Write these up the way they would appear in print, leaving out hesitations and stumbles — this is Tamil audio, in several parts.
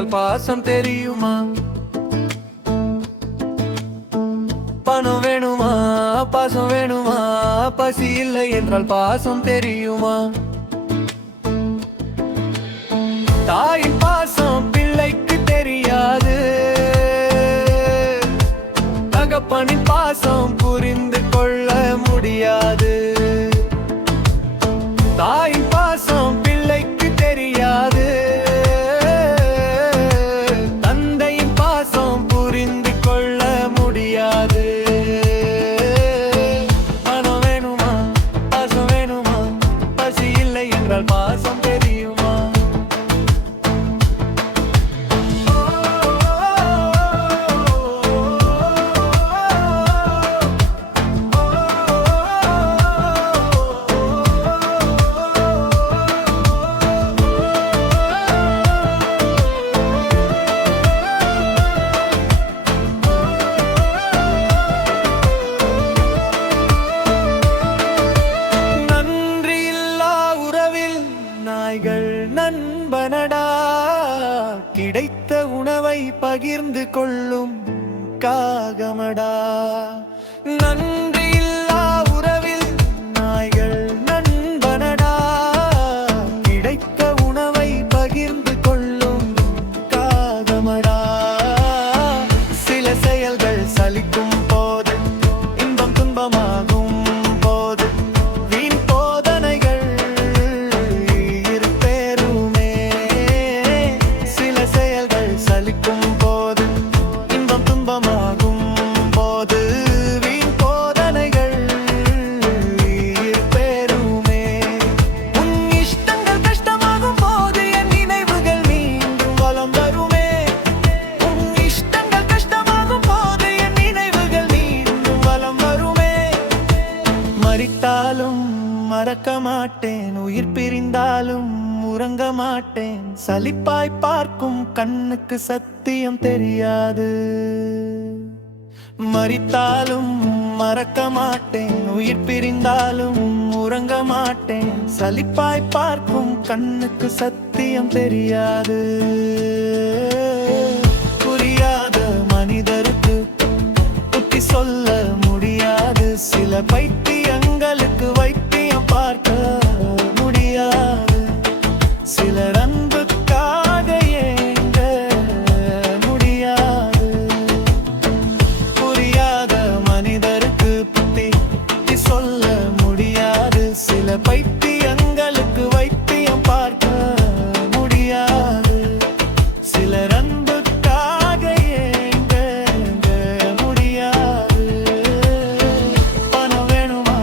என்றால் பாசம் தெரியுமா? பணம் வேணுமா, பாசம் வேணுமா? பசி இல்லை என்றால் பாசம் தெரியுமா? தாயின் பாசம் பிள்ளைக்கு தெரியாது, தகப்பனின் பாசம் புரிந்து கொள்ள முடியாது. தாயின் பாசம் பிள்ளைக்கு தெரியாது, தந்தையின் பாசம் புரிந்து கொள்ள முடியாது. பணம் வேணுமா, பாசம் வேணுமா? பசி இல்லை என்றால் பாசம் தெரியுமா? நாய்கள் நண்பனடா, கிடைத்த உணவை பகிர்ந்து கொள்ளும் காகமடா. நன்றியில்லா உறவில் நாய்கள் நண்பனடா, கிடைத்த உணவை பகிர்ந்து கொள்ளும் காகமடா. சில செயல்கள் சலிக்கும் போது, இன்பம் துன்பமாகும் போது, வீண் போதனைகள் சலிக்கும் போது, இன்பம் துன்பமாகும் போது, வீண் போதனைகள் பெருமே. உன் இஷ்டங்கள் கஷ்டமாகும் போது என் நினைவுகள் மீண்டும் வலம் வருமே. உன் இஷ்டங்கள் கஷ்டமாகும் போது என் நினைவுகள் மீண்டும் வலம் வருமே. மரித்தாலும் மறக்க மாட்டேன், உயிர் பிரிந்தாலும் உறங்க மாட்டேன். சலிப்பாய் பார்க்கும் கண்ணுக்கு சத்தியம் தெரியாது. மரித்தாலும் மறக்க மாட்டேன், உயிர் பிரிந்தாலும் உறங்க மாட்டேன். சலிப்பாய் பார்க்கும் கண்ணுக்கு சத்தியம் தெரியாது. புரியாத மனிதருக்கு புத்தி சொல்ல முடியாது. சில பைத்தியங்களுக்கு வைத்தியம் பார்க்க முடியாது. சிலர் அன்புக்காக ஏங்க முடியாது. புரியாத மனிதருக்கு புத்தி சொல்ல முடியாது. சில பைத்தியங்களுக்கு வைத்தியம் பார்க்க முடியாது. சிலர் அன்புக்காக ஏங்க முடியாது. பணம் வேணுமா,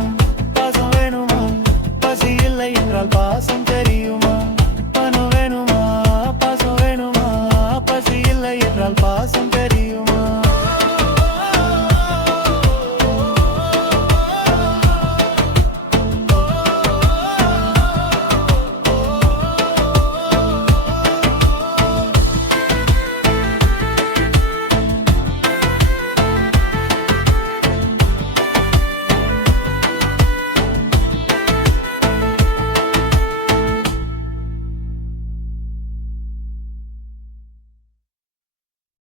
பாசம் வேணுமா? பசி இல்லை என்றால் பாசம் தெரியுமா? பணம் வேணுமா, பாசம் வேணுமா? பசி இல்லை என்றால் பாசம்